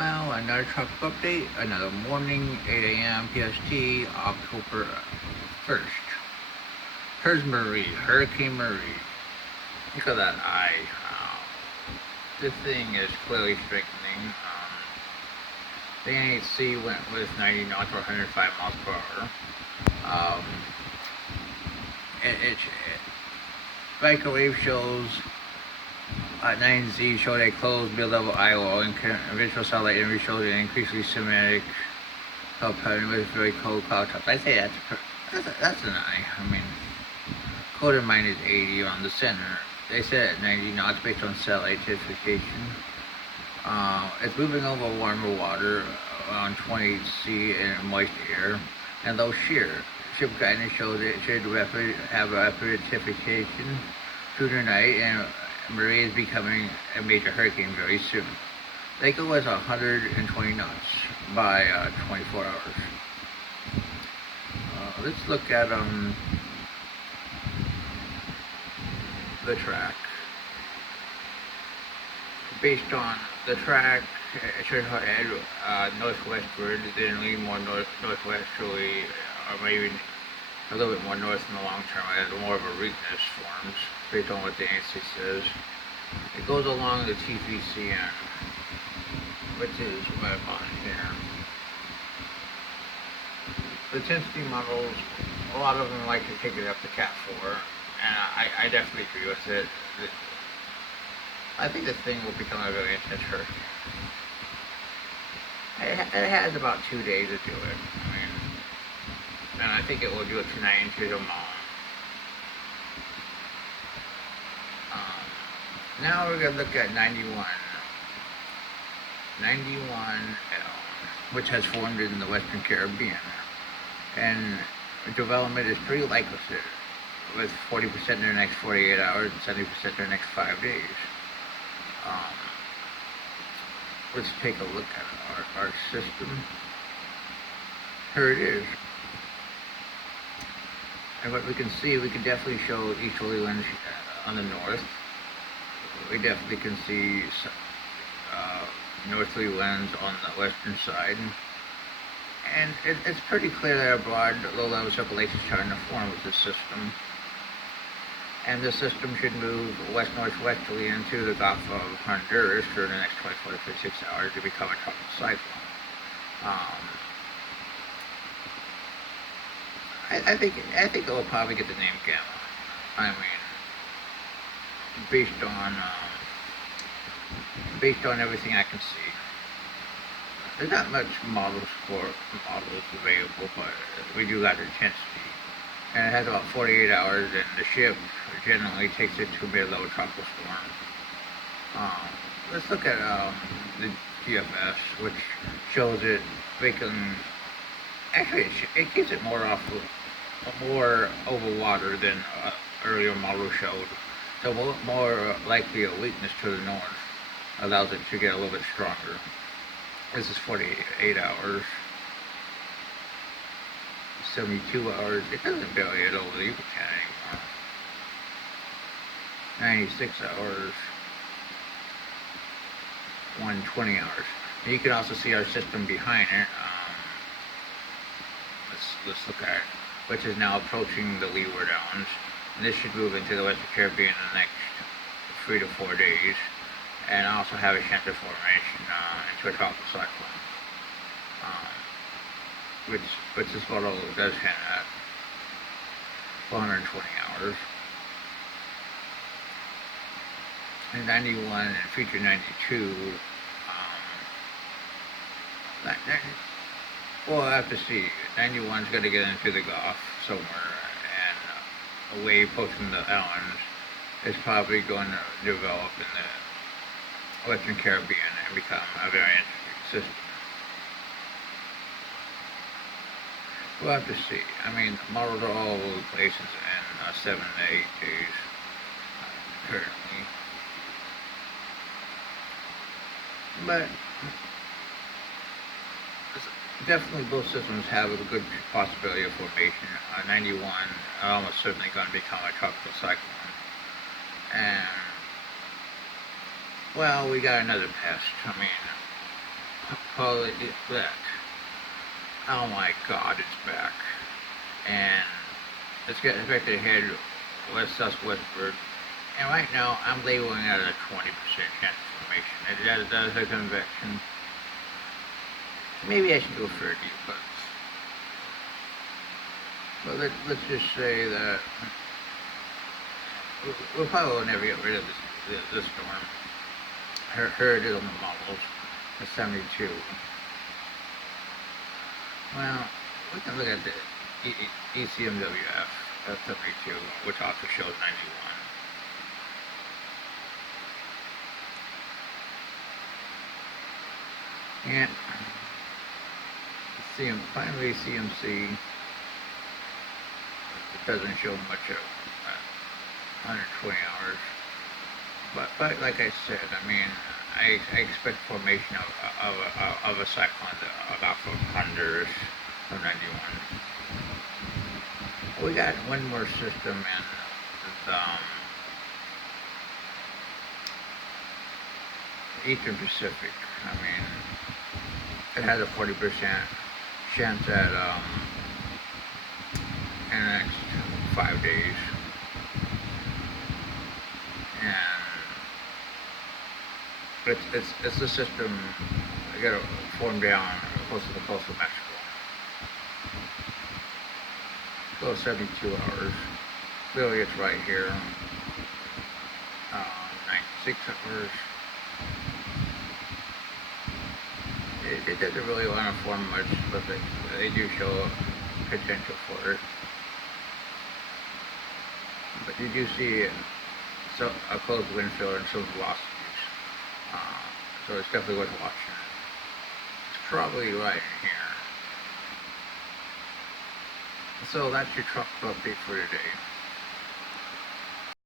Well, another tropical update, another morning, 8 a.m. PST, October 1st. Here's Marie, Hurricane Marie. Look at that eye. This thing is clearly strengthening. The NHC went with 90 knots or 105 miles per hour. Um, Microwave shows 9Z showed a closed mid-level eye wall, and visual satellite image showed an increasingly symmetric cloud pattern with very cold cloud tops. I say that's an eye. I mean, cold in minus 80 on the center. They said at 90 knots based on satellite certification. It's moving over warmer water around 20 C in moist air, and low shear. Ship guidance shows it should have rapid certification through the night, and Marie is becoming a major hurricane very soon. Lake was 120 knots by 24 hours. Let's look at the track. Based on the track, it should head northwestward, then lean more northwesterly, or maybe a little bit more north in the long term as more of a weakness forms, based on what the ANSI says. It goes along the TPCN, which is right on here. The intensity models, a lot of them like to take it up to Cat 4, and I definitely agree with it. I think this thing will become a very intense hurricane. It has about 2 days to do it. I mean, and I think it will do it tonight into tomorrow. Now we're going to look at 91. 91L, which has formed in the Western Caribbean. And development is pretty likely with 40% in the next 48 hours and 70% in the next 5 days. Let's take a look at our system. Here it is. And what we can see, we can definitely show easterly winds on the north. We definitely can see northerly winds on the western side. And it's pretty clear that a broad low-level circulation is starting to form with this system. And this system should move west-northwesterly into the Gulf of Honduras during the next 24 to 56 hours to become a tropical cyclone. I think it will probably get the name Gamma. I mean, based on everything I can see. There's not much models available, but we do got the intensity. And it has about 48 hours, and the ship generally takes it to a mid-level tropical storm. Let's look at the GFS, which shows it making. Actually, it keeps it more over water than earlier models showed. So more likely a weakness to the north allows it to get a little bit stronger. This is 48 hours. 72 hours. It doesn't barely hit over the Yucatan anymore. 96 hours. 120 hours. And you can also see our system behind it. Let's look at it, which is now approaching the Leeward Islands. And this should move into the Western Caribbean in the next 3 to 4 days. And also have a center formation into a tropical cyclone. Which this model does hint at 420 hours. And 91 and future 92, we'll have to see. 91's going to get into the Gulf somewhere, and a wave approaching the islands is probably going to develop in the Western Caribbean and become a very interesting system. We'll have to see. I mean, models are all over the places in 7 to 8 days currently. But definitely both systems have a good possibility of formation. 91 are almost certainly going to become a tropical cyclone. And, well, we got another pest. I mean, Polar back. Oh my God, it's back, and it's getting affected ahead west southwestward. And right now, I'm labeling it at a 20% chance of formation. That is a convection. Maybe I should go 30, but let's just say that we'll probably never get rid of this storm. Heard it on the models at 72. Well, we can look at the ECMWF at 72, which also shows 91. And finally CMC doesn't show much of 120 hours. But like I said, I mean, I expect formation of a cyclone about from 100 or 91. We got one more system in the Eastern Pacific. I mean, it has a 40% chance at in the next 5 days. And it's the system that got to form down close to the coast of Mexico. Go 72 hours. Really, it's right here. 96 hours. It doesn't really want to form much, but they do show potential for it. But you do see a close wind field and some velocities. So it's definitely worth watching. It's probably right in here. So that's your truck update for today.